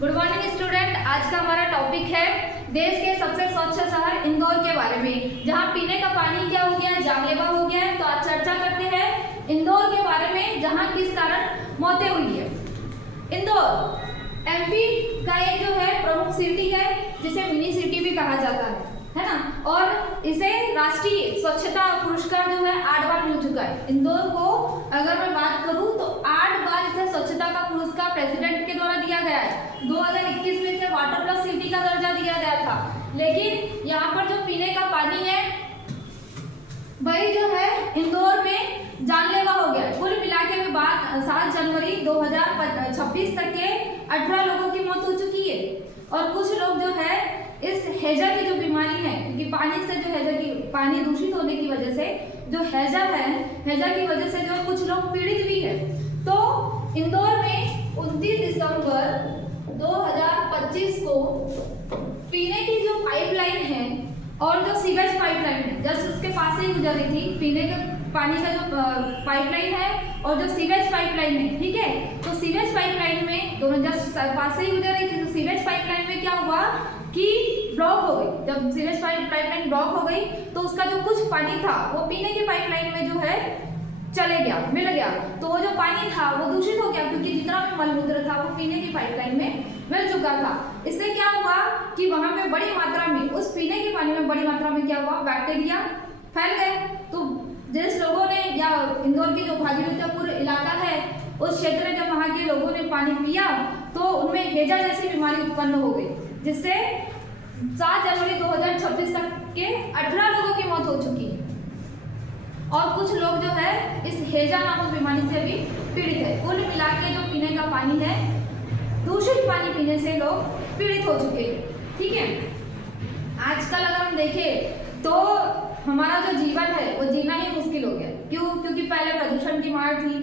Good morning student. आज का हमारा टॉपिक है देश के सबसे स्वच्छ शहर इंदौर के बारे में, जहां पीने का पानी क्या हो गया, जानलेवा हो गया है। तो आज चर्चा करते हैं इंदौर के बारे में, जहां किस कारण मौतें हुई है। इंदौर एमपी का एक जो है प्रमुख सिटी है, जिसे मिनी सिटी भी कहा जाता है ना। और इसे राष्ट्रीय स्वच्छता पुरस्कार जो है 8 बार मिल चुका है। इंदौर को अगर मैं बात करूं तो 8 बार इसे स्वच्छता का पुरस्कार प्रेसिडेंट के द्वारा दिया गया है। 2021 में इसे वाटर प्लस सिटी का दर्जा दिया गया था। लेकिन यहाँ पर जो पीने का पानी है वही जो है इंदौर में जानलेवा हो गया है। कुल मिला के भी बात 7 जनवरी 2026 तक के 18 लोगों की मौत हो चुकी है। और कुछ लोग जो है इस हैजा की जो बीमारी है, क्योंकि पानी से जो हैजा की पानी दूषित होने की वजह से जो हैजा है, हैजा की वजह से जो कुछ लोग पीड़ित भी है। तो इंदौर में 29 दिसंबर 2025 को पीने की जो पाइपलाइन है और जो सीवेज पाइपलाइन है, जस्ट उसके पास ही गुजर रही थी। पीने के पानी का जो पाइपलाइन है और जो सीवेज पाइपलाइन है, ठीक है। तो सीवेज पाइपलाइन में दोनों जस्ट पास से ही गुजर रही थी। तो सीवेज पाइपलाइन में क्या हुआ कि ब्लॉक हो गई। जब सीवेज पाइपलाइन ब्लॉक हो गई तो उसका जो कुछ पानी था वो पीने की पाइपलाइन में जो है चले गया, मिल गया। तो वो जो पानी था वो दूषित हो गया, क्योंकि जितना भी मलमूत्र था वो पीने की पाइपलाइन में मिल चुका था। इससे क्या हुआ कि वहां पे बड़ी मात्रा में, उस पीने के पानी में बड़ी मात्रा में क्या हुआ, बैक्टीरिया फैल गए। तो जिस लोगों ने, या इंदौर की जो भागीरथपुर इलाका है उस क्षेत्र में जब वहाँ के लोगों ने पानी पिया तो उनमें हैजा जैसी बीमारी उत्पन्न हो गई, जिससे 7 जनवरी 2026 तक के 18 लोगों की मौत हो चुकी है। और कुछ लोग जो है इस हैजा नामक बीमारी से भी पीड़ित है। कुल मिला के जो पीने का पानी है, दूषित पानी पीने से लोग पीड़ित हो चुके हैं, ठीक है। आजकल अगर हम देखें तो हमारा जो जीवन है वो जीना ही मुश्किल हो गया। क्यों? क्योंकि पहले प्रदूषण की मार थी,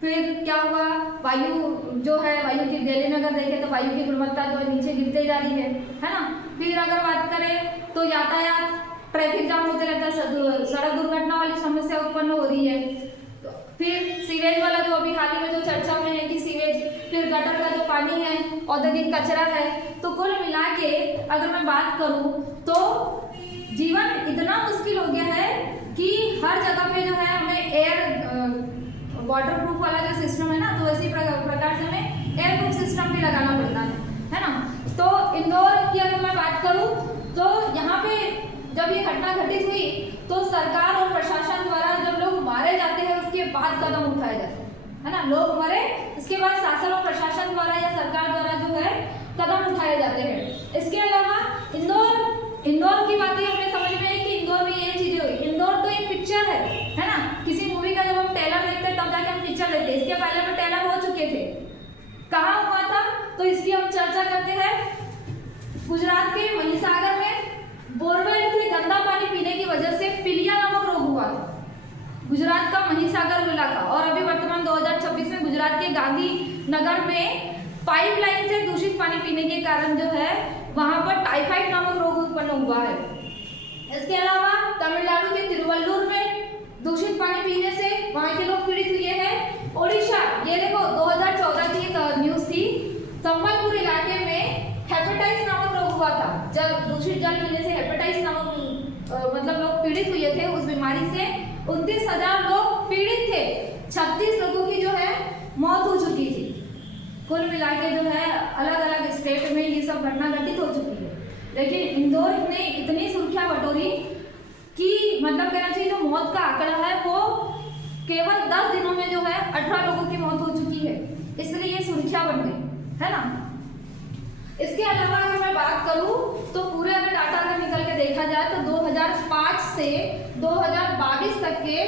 फिर क्या हुआ, वायु जो है, वायु की दिल्ली में अगर देखें तो वायु की गुणवत्ता जो है नीचे गिरते जा रही है ना। फिर अगर बात करें तो यातायात, ट्रैफिक जाम होते रहता है, सड़क दुर्घटना वाली समस्या उत्पन्न हो रही है। फिर सीवेज वाला जो अभी हाल ही में जो चर्चा में है कि सीवेज, फिर गटर का जो पानी है, औद्योगिक कचरा है। तो कुल मिला के अगर मैं बात करूं तो जीवन इतना मुश्किल हो गया है कि हर जगह पे जो है हमें एयर वाटर प्रूफ वाला जो सिस्टम है ना, तो इसी प्रकार से हमें एयर प्रूफ सिस्टम भी लगाना पड़ता है ना। तो इंदौर की अगर मैं बात करूं तो यहाँ पे जब ये घटना घटित हुई तो सरकार और प्रशासन द्वारा जब लोग मारे जाते हैं उसके बाद कदम उठाए जाते हैं ना। लोग मरे, इसके बाद शासन और प्रशासन द्वारा या सरकार द्वारा जो है कदम उठाए जाते हैं। इसके अलावा इंदौर की बातें हमें समझ में है कि इंदौर में ये चीजें हुई। इंदौर तो एक पिक्चर है ना। किसी मूवी का जब हम ट्रेलर देखते हैं तब जाके हम पिक्चर देखते हैं। इसके पहले में ट्रेलर हो चुके थे। कहाँ हुआ था तो इसकी हम चर्चा करते हैं। गुजरात के महिसागर में बोरवेल से गंदा पानी पीने की वजह से पीलिया नामक रोग हुआ था, गुजरात का महिसागर इलाका। और अभी वर्तमान 2026 में गुजरात के गांधी नगर में पाइपलाइन से दूषित पानी पीने के कारण जो है वहां पर टाइफाइड नामक रोग उत्पन्न हुआ है। इसके अलावा तमिलनाडु के तिरुवल्लुर में दूषित पानी पीने से वहां के लोग पीड़ित हुए हैं। ओडिशा, ये देखो 2014 की एक न्यूज थी, संबलपुर इलाके में हेपेटाइटिस नामक रोग हुआ था। जब दूषित जल पीने से हेपेटाइटिस नामक मतलब लोग पीड़ित हुए थे उस बीमारी से। 29,000 लोग पीड़ित थे, 36 लोगों की जो है मौत हो चुकी थी। कुल मिला के जो है अलग अलग स्टेट में ये सब घटना घटित हो चुकी है। लेकिन इंदौर ने इतनी सुर्खियां बटोरी कि मतलब कहना चाहिए जो मौत का आंकड़ा है वो केवल 10 दिनों में जो है 18 लोगों की मौत हो चुकी है। इसलिए ये सुर्खियां बन गई है ना। इसके अलावा अगर मैं बात करूं तो पूरे अगर डाटा अगर निकल के देखा जाए तो 2005 से 2022 तक के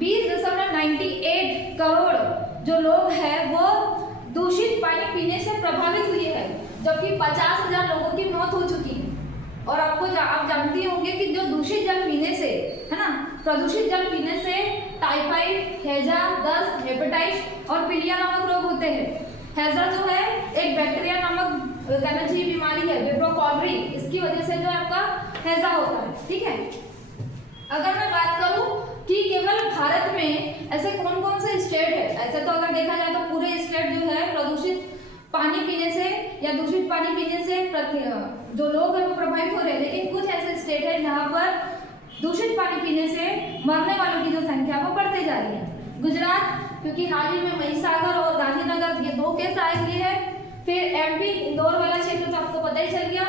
20.98 करोड़ जो लोग हैं वो दूषित पानी पीने से प्रभावित हुए हैं, जबकि 50,000 लोगों की मौत हो चुकी है। और आप जानती होंगे कि जो दूषित जल पीने से, है ना, प्रदूषित जल पीने से टाइफाइड, हैजा, दस्त, हेपेटाइटिस और पीलिया नामक रोग होते हैं। हैजा जो है एक बैक्टीरिया नामक कहना चाहिए बीमारी है, विब्रो कॉलरी, इसकी वजह से जो आपका हैजा होता है, ठीक है। अगर मैं बात करूं कि केवल भारत में ऐसे कौन कौन से स्टेट है, ऐसे तो अगर देखा जाए तो पूरे स्टेट जो है प्रदूषित पानी पीने से या दूषित पानी पीने से जो लोग हैं वो प्रभावित हो रहे हैं, लेकिन कुछ ऐसे स्टेट है जहाँ पर दूषित पानी पीने से मरने वालों की जो संख्या वो बढ़ते जा रही है। गुजरात, क्योंकि हाल ही में महिसागर और गांधीनगर ये 2 केस आए हुए हैं। फिर एमपी इंदौर वाला क्षेत्र तो आपको पता ही चल गया,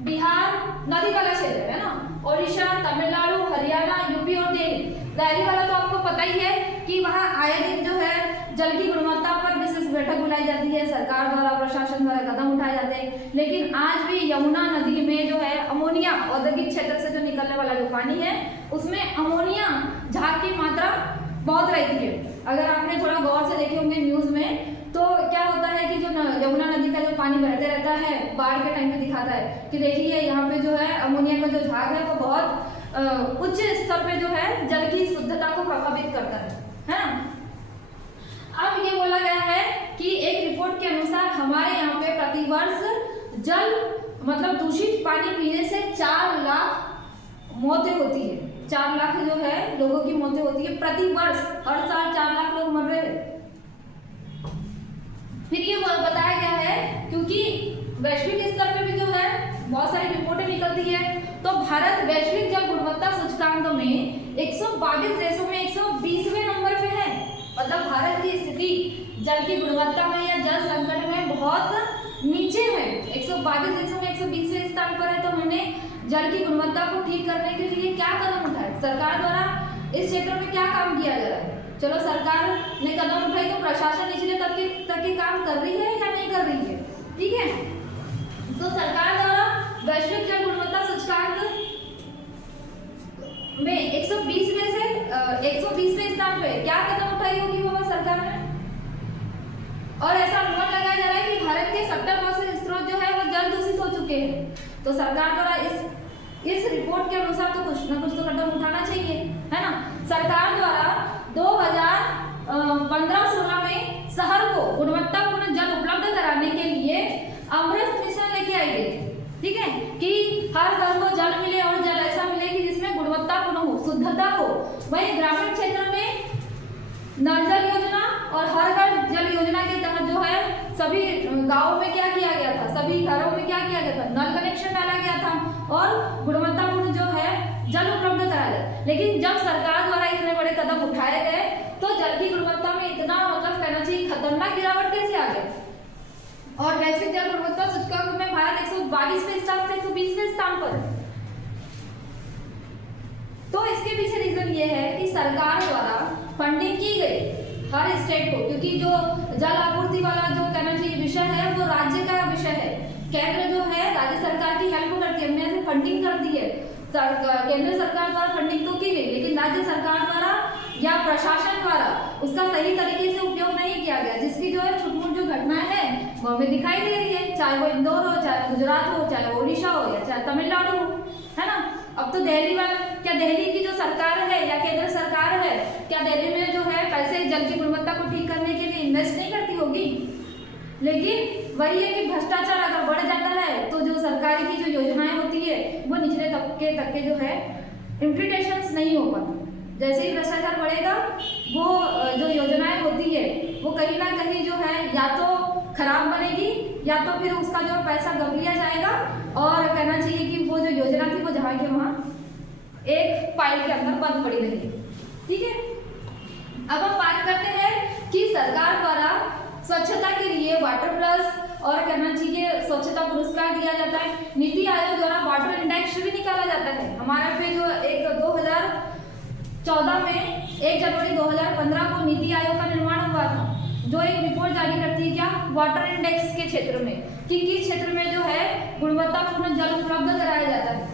बिहार नदी वाला क्षेत्र है ना, ओडिशा, तमिलनाडु, हरियाणा, यूपी और दिल्ली वाला तो आपको पता ही है कि वहाँ आए दिन जो है जल की गुणवत्ता पर विशेष बैठक बुलाई जाती है, सरकार द्वारा, प्रशासन द्वारा कदम उठाए जाते हैं। लेकिन आज भी यमुना नदी में जो है अमोनिया, औद्योगिक क्षेत्र से जो निकलने वाला जो पानी है उसमें अमोनिया झाग की मात्रा बहुत रहती है। अगर आपने थोड़ा गौर से देखे होंगे न्यूज में, तो क्या होता है कि जो यमुना नदी का जो पानी बहते रहता है, बाढ़ के टाइम पे दिखाता है कि देखिए यहाँ पे जो है अमोनिया का जो झाग है वो बहुत उच्च स्तर पे जो है जल की शुद्धता को प्रभावित करता है ना। अब ये बोला गया है कि एक रिपोर्ट के अनुसार हमारे यहाँ पे प्रतिवर्ष जल मतलब दूषित पानी पीने से 4 लाख मौतें होती है। 4 लाख जो है लोगों की मौतें होती है प्रति वर्ष, हर साल 4 लाख लोग मर रहे हैं। फिर ये बताया गया है क्योंकि वैश्विक स्तर पे भी जो है बहुत सारी रिपोर्टें निकलती है, तो भारत वैश्विक जल गुणवत्ता सूचकांक में 122 देशों में 120वें नंबर पे है। मतलब भारत की स्थिति जल की गुणवत्ता में या जल संकट में बहुत नीचे है। 122 देशों में 120वें स्थान पर है। तो हमने जल की गुणवत्ता को ठीक करने के लिए क्या कदम उठाए, सरकार द्वारा इस क्षेत्र में क्या काम किया जा रहा है। चलो सरकार ने कदम उठाई तो प्रशासन निचले तक के काम कर रही है या नहीं कर रही है, ठीक है। तो सरकार द्वारा वैश्विक जल गुणवत्ता सूचकांक में 120वें से 120वें स्थान पे क्या कदम उठाई होगी बाबा सरकार ने। और ऐसा अनुमान लगाया जा रहा है कि भारत के 70% स्रोत जो है वो जल दूषित हो चुके हैं। तो सरकार द्वारा इस रिपोर्ट के अनुसार तो कुछ ना कुछ तो कदम उठाना चाहिए, है ना। सरकार द्वारा 2015-16 में शहर को गुणवत्तापूर्ण जल उपलब्ध कराने के लिए अमृत मिशन लेके आई गई, ठीक है, कि हर घर को जल मिले और जल ऐसा मिले कि जिसमें गुणवत्तापूर्ण हो, शुद्धता हो। वहीं ग्रामीण क्षेत्र में नल जल योजना और हर घर जल योजना के तहत जो है सभी गांवों में क्या किया गया था, सभी घरों में क्या किया गया था, नल कनेक्शन डाला गया था और गुणवत्तापूर्ण जो है जल उपलब्ध कराया गया। लेकिन जब सरकार द्वारा इतने बड़े कदम उठाए गए तो जल की गुणवत्ता में इतना मतलब कहना चाहिए खतरनाक गिरावट कैसे आ गई। और वैश्विक जल गुणवत्ता सूचकांक में भारत 122वें स्थान से 120वें स्थान पर है। तो इसके पीछे रीजन ये है कि सरकार द्वारा फंडिंग की गई हर स्टेट को, क्योंकि जो जल आपूर्ति वाला जो कहना चाहिए विषय है वो राज्य का विषय है। केंद्र जो है राज्य सरकार की हेल्प करती है, हमने ऐसे फंडिंग कर दी है। केंद्र सरकार द्वारा फंडिंग तो की गई, लेकिन राज्य सरकार द्वारा या प्रशासन द्वारा उसका सही तरीके से उपयोग नहीं किया गया, जिसकी जो है छुटमुट जो घटनाएं हैं वो हमें दिखाई दे रही है, चाहे वो इंदौर हो, चाहे गुजरात हो, चाहे ओडिशा हो या चाहे तमिलनाडु हो, है ना। अब तो दिल्ली वाला, क्या दिल्ली की जो सरकार है या केंद्र सरकार है, क्या दिल्ली में जो है पैसे जल की गुणवत्ता को ठीक करने के लिए इन्वेस्ट नहीं करती होगी। लेकिन वही है कि भ्रष्टाचार अगर बढ़ जाता है तो जो सरकारी की जो योजनाएं होती है वो निचले तबके तक के जो है इम्प्लीमेंटेशंस नहीं हो पाती। जैसे ही भ्रष्टाचार बढ़ेगा वो जो योजनाएं होती है वो कहीं ना कहीं जो है या तो खराब बनेगी या तो फिर उसका जो पैसा गब लिया जाएगा और कहना चाहिए कि वो जो योजना थी वो जहाँ के वहाँ एक फाइल के अंदर बंद पड़ी रहेगी, ठीक है। अब हम बात करते हैं कि सरकार द्वारा स्वच्छता के लिए वाटर प्लस और कहना चाहिए स्वच्छता पुरस्कार दिया जाता है। नीति आयोग द्वारा वाटर इंडेक्स भी निकाला जाता है। हमारे पे जो 2014 में 1 जनवरी 2015 को नीति आयोग का निर्माण हुआ था, जो एक रिपोर्ट जारी करती है क्या वाटर इंडेक्स के क्षेत्र में कि किस क्षेत्र में जो है गुणवत्तापूर्ण जल उपलब्ध कराया जाता है।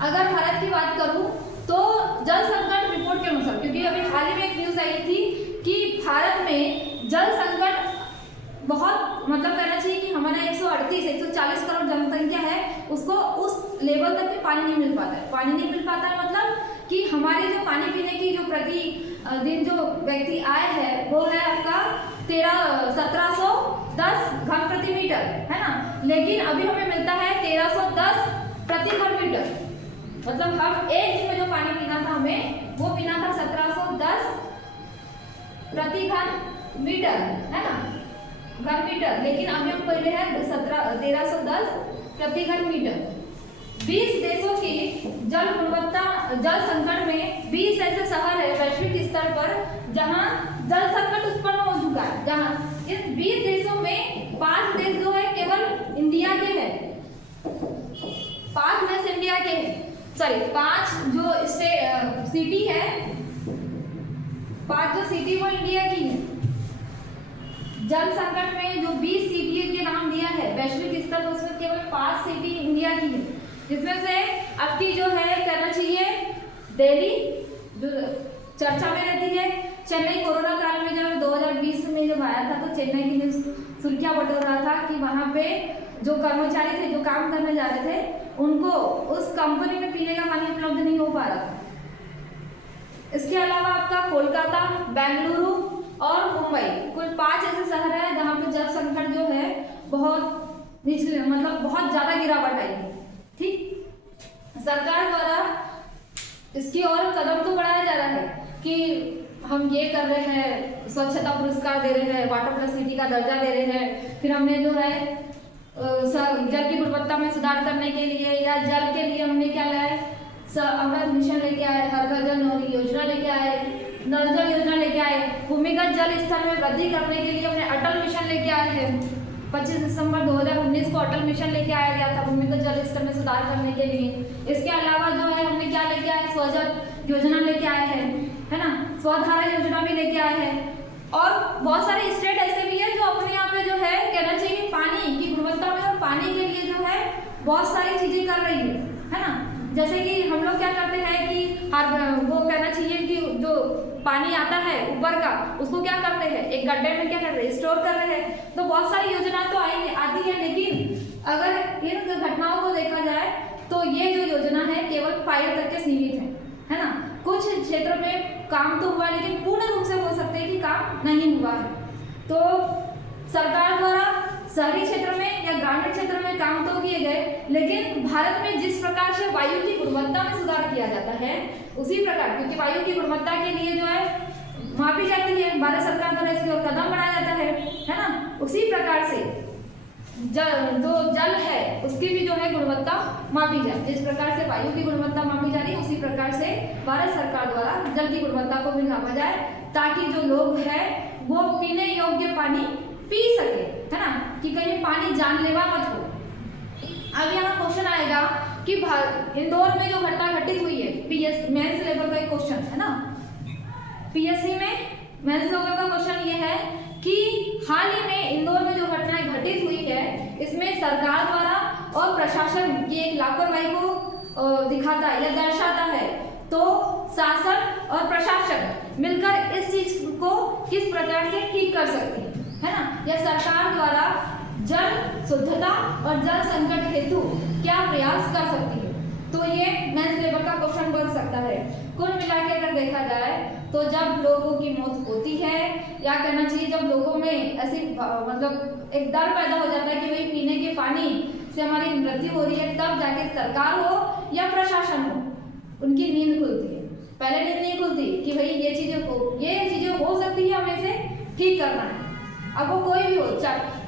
अगर भारत की बात करूं तो जल संकट रिपोर्ट के अनुसार, क्योंकि अभी हाल ही में एक न्यूज आई थी कि भारत में जल संकट बहुत मतलब कहना चाहिए कि हमारा 140 करोड़ जनसंख्या है, उसको उस लेवल तक भी पानी नहीं मिल पाता है। पानी नहीं मिल पाता है मतलब कि हमारे जो पानी पीने की जो प्रति दिन जो व्यक्ति आय है वो है आपका 1710 घन प्रति मीटर, है ना। लेकिन अभी हमें मिलता है 1310 प्रति घन मीटर। मतलब हम एक दिन में जो पानी पीना था हमें वो पीना था 1710 प्रति घन मीटर, है ना, घन घन मीटर, लेकिन अभी हम पढ़ रहे हैं 1310 प्रति घन मीटर। 20 देशों की जल संकट में 20 ऐसे शहर है वैश्विक स्तर पर जहां जल संकट उत्पन्न हो चुका है। जहां इस 20 देशों में 5 देश जो है केवल इंडिया के हैं, 5 देश इंडिया के हैं, सॉरी 5 जो सिटी है, 5 जो सिटी वो इंडिया की है। जल संकट में जो 20 सिटी के नाम दिया है वैश्विक स्तर पर, उसमें केवल 5 सिटी इंडिया की है, जिसमें से अब की जो है करना चाहिए दिल्ली जो चर्चा में रहती है। चेन्नई कोरोना काल में जब 2020 में जब आया था तो चेन्नई की न्यूज़ सुर्खियां बटोर रहा था कि वहां पे जो कर्मचारी थे जो काम करने जा रहे थे उनको उस कंपनी में पीने का पानी उपलब्ध नहीं हो पा रहा था। इसके अलावा आपका कोलकाता, बेंगलुरु और मुंबई, कुल 5 ऐसे शहर हैं जहाँ पे जल संकट जो है बहुत निचले मतलब बहुत ज्यादा गिरावट आई है। ठीक, सरकार द्वारा इसकी और कदम तो बढ़ाया जा रहा है कि हम ये कर रहे हैं, स्वच्छता पुरस्कार दे रहे हैं, वाटर प्लस सिटी का दर्जा दे रहे हैं, फिर हमने जो है जल की गुणवत्ता में सुधार करने के लिए या जल के लिए हमने क्या लाया, अमृत मिशन लेके आए, हर घर जल योजना लेके आए, नल जल योजना लेके आए, भूमिगत जल स्तर में वृद्धि करने के लिए हमने अटल मिशन लेके आए हैं। 25 दिसंबर 2019 को अटल मिशन लेके आया गया था भूमिगत जल स्तर में सुधार करने के लिए। इसके अलावा जो है हमने क्या लेके आए, स्वजल योजना लेके आए हैं, है ना, स्वधारा योजना भी लेके आए हैं। और बहुत सारे स्टेट ऐसे भी है जो अपने यहाँ पे जो है कहना चाहिए पानी की गुणवत्ता में और पानी के लिए जो है बहुत सारी चीजें कर रही है ना। जैसे कि हम लोग क्या करते हैं कि वो कहना चाहिए कि जो पानी आता है ऊपर का उसको क्या करते हैं, एक गड्ढे में क्या कर रहे हैं, स्टोर कर रहे हैं। तो बहुत सारी योजना तो आती है, लेकिन अगर इन घटनाओं को देखा जाए तो ये जो योजना है केवल फाइल तक के सीमित है ना। कुछ क्षेत्र में काम तो हुआ लेकिन पूर्ण रूप से बोल सकते हैं कि काम नहीं हुआ है। तो सरकार द्वारा शहरी क्षेत्र में या ग्रामीण क्षेत्र में काम तो किए गए, लेकिन भारत में जिस प्रकार से वायु की गुणवत्ता में सुधार किया जाता है उसी प्रकार, क्योंकि वायु की गुणवत्ता के लिए जो है मापी जाती है, भारत सरकार द्वारा इसकी ओर कदम बढ़ाया जाता है ना। उसी प्रकार से जो जल है उसकी भी जो है गुणवत्ता मापी जाए, जिस प्रकार से वायु की गुणवत्ता मापी जा रही है उसी प्रकार से भारत सरकार द्वारा जल की गुणवत्ता को भी मापा जाए, ताकि जो लोग हैं वो पीने योग्य पानी पी सके, है ना, कि कहीं पानी जानलेवा मत हो। अब यहाँ क्वेश्चन आएगा कि इंदौर में जो घटना घटित हुई है, पीएस मेंस लेवल का एक क्वेश्चन है ना, पीएससी में मेंस लेवल का क्वेश्चन ये है कि हाल ही में इंदौर में जो घटनाएं घटित हुई है इसमें सरकार द्वारा और प्रशासन की एक लापरवाही को दिखाता है या दर्शाता है। तो शासन और प्रशासन मिलकर इस चीज को किस प्रकार से ठीक कर सकते हैं, है ना, या सरकार द्वारा जल शुद्धता और जल संकट हेतु क्या प्रयास कर सकती है। तो ये मेंस लेवल का क्वेश्चन बन सकता है। कुल मिला के अगर देखा जाए तो जब लोगों की मौत होती है या कहना चाहिए जब लोगों में ऐसी मतलब एक डर पैदा हो जाता है कि भाई पीने के पानी से हमारी मृत्यु हो रही है, तब जाके सरकार हो या प्रशासन हो उनकी नींद खुलती है। पहले नींद नहीं खुलती कि भाई ये चीजें हो सकती है, हमें इसे ठीक करना है। अब वो कोई भी हो,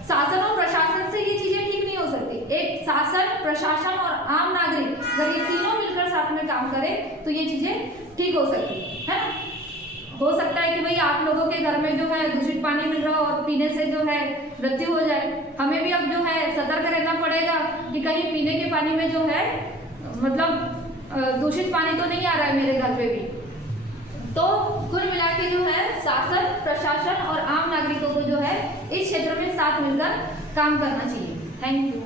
शासन और प्रशासन से ये चीजें ठीक नहीं हो सकती। एक शासन, प्रशासन और आम नागरिक अगर ये तीनों मिलकर साथ में काम करें तो ये चीजें ठीक हो सकती है ना। हो सकता है कि भाई आप लोगों के घर में जो है दूषित पानी मिल रहा हो और पीने से जो है मृत्यु हो जाए, हमें भी अब जो है सतर्क रहना पड़ेगा कि कहीं पीने के पानी में जो है मतलब दूषित पानी तो नहीं आ रहा है मेरे घर पे भी। तो कुल मिला के जो है शासन, प्रशासन और आम नागरिकों को जो है इस क्षेत्र में साथ मिलकर काम करना चाहिए। Thank you.